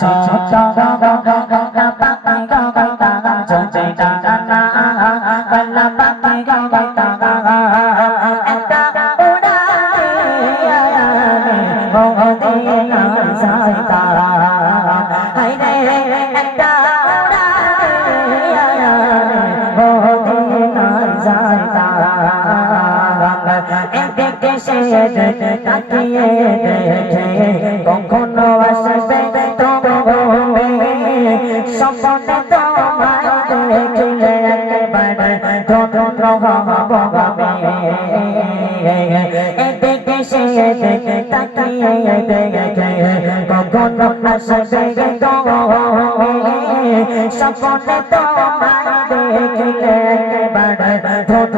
ছোট মদিনা যাইতা হায় রে একটা মদিনা তুমি স্বপ্নে তোমায় দেখিলে একেবারে হব আমি এদিকে সে কখনো আসবে তুমি স্বপ্নে তোমায় দেখিলে একেবারে ধন্য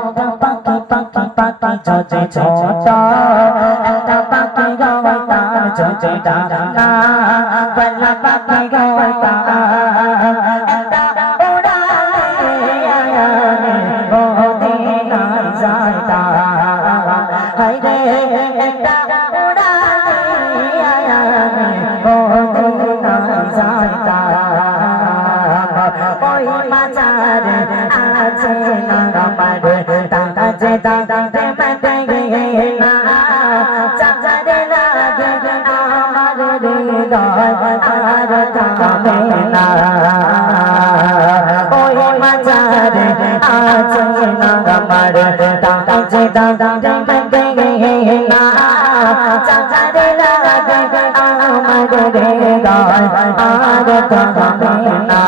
চলছে ছোট একটা পাখি গাওয়াইতা চলছে ডানা পাল্লা পাখি গাওয়াইতা একটা টাকা দাদা পেতে গিয়ে না চাচারে লাগে আমার হৃদয় আর থামে না ওই মাজার আছে না আমার টাকা দাদা পেতে গিয়ে না চাচারে লাগে আমার হৃদয় আর থামে না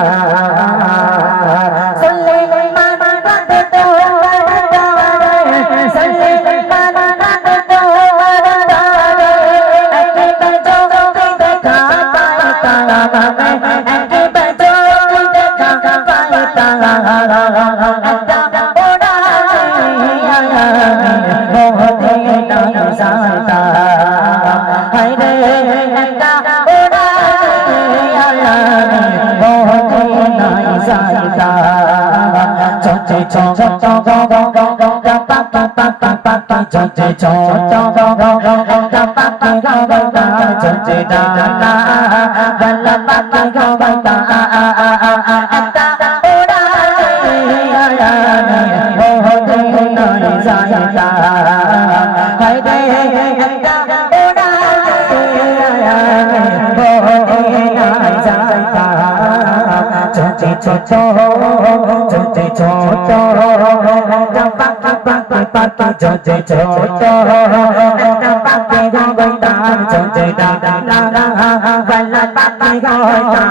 পাই ছোট ছোট পাখি পাখি চলছে ছোট একটা পাখি গাওয়াইতা চলছে ডানা গলা পাখি গাওয়াইতা